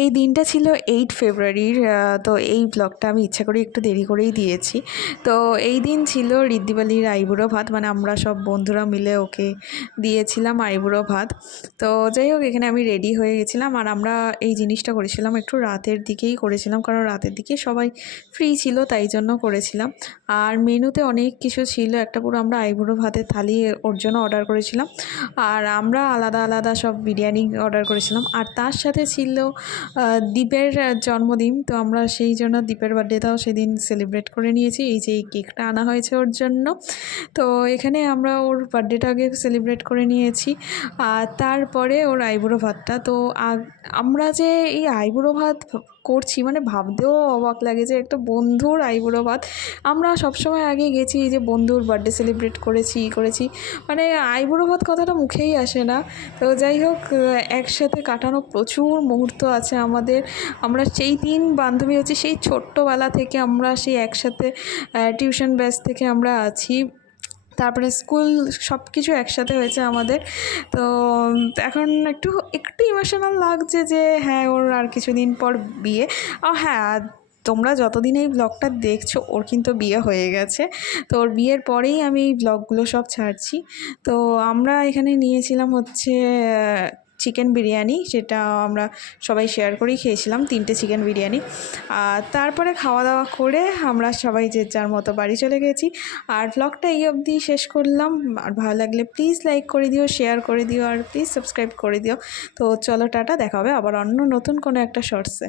এই দিনটা ছিল 8 ফেব্রুয়ারির। তো এই ব্লগটা আমি ইচ্ছা করে একটু দেরি করেই দিয়েছি। তো এই দিন ছিল ঋদ্ধিবালির আইবুড়ো ভাত, মানে আমরা সব বন্ধুরা মিলে ওকে দিয়েছিলাম আইবুড়ো ভাত। তো যাই হোক, এখানে আমি রেডি হয়ে গেছিলাম, আর আমরা এই জিনিসটা করেছিলাম একটু রাতের দিকেই করেছিলাম, কারণ রাতের দিকে সবাই ফ্রি ছিল, তাই জন্য করেছিলাম। আর মেনুতে অনেক কিছু ছিল, একটা পুরো আমরা আইবুড়ো ভাতের থালি ওর জন্য অর্ডার করেছিলাম, আর আমরা আলাদা আলাদা সব বিরিয়ানি অর্ডার করেছিলাম। আর তার সাথে ছিল দীপের জন্মদিন, তো আমরা সেই জন্য দীপের বার্থডেটাও সেদিন সেলিব্রেট করে নিয়েছি। এই যে এই কেকটা আনা হয়েছে ওর জন্য, তো এখানে আমরা ওর বার্থডেটাকে সেলিব্রেট করে নিয়েছি। আর তারপরে ওর আইবুড়ো ভাতটা, তো আমরা যে এই আইবুড়ো ভাত করছি, মানে ভাবতেও অবাক লাগে যে একটা বন্ধুর আইবুড়ো ভাত। আমরা সবসময় আগে গেছি যে বন্ধুর বার্থডে সেলিব্রেট করেছি, মানে আইবুড়ো ভাত কথাটা মুখেই আসে না। তো যাই হোক, একসাথে কাটানো প্রচুর মুহূর্ত আছে আমাদের। আমরা সেই 3 বান্ধবী হচ্ছে সেই ছোট্টবেলা থেকে আমরা সেই একসাথে টিউশন ব্যাচ থেকে আমরা আছি, তারপরে স্কুল, সব কিছু একসাথে হয়েছে আমাদের। তো এখন একটু একটু ইমোশনাল লাগছে যে হ্যাঁ, ওর আর কিছুদিন পর বিয়ে। হ্যাঁ, তোমরা যতদিন এই ব্লগটা দেখছো ওর কিন্তু বিয়ে হয়ে গেছে, তো ওর বিয়ের পরেই আমি এই ব্লগগুলো সব ছাড়ছি। তো আমরা এখানে নিয়েছিলাম হচ্ছে চিকেন বিরিয়ানি, সেটা আমরা সবাই শেয়ার করেই খেয়েছিলাম, 3টে চিকেন বিরিয়ানি। আর তারপরে খাওয়া দাওয়া করে আমরা সবাই যে যার মতো বাড়ি চলে গেছি। আর ব্লগটা এই অবধি শেষ করলাম। আর ভালো লাগলে প্লিজ লাইক করে দিও, শেয়ার করে দিও, আর প্লিজ সাবস্ক্রাইব করে দিও। তো চলো, টাটা, দেখা হবে আবার অন্য নতুন কোনো একটা শর্টসে।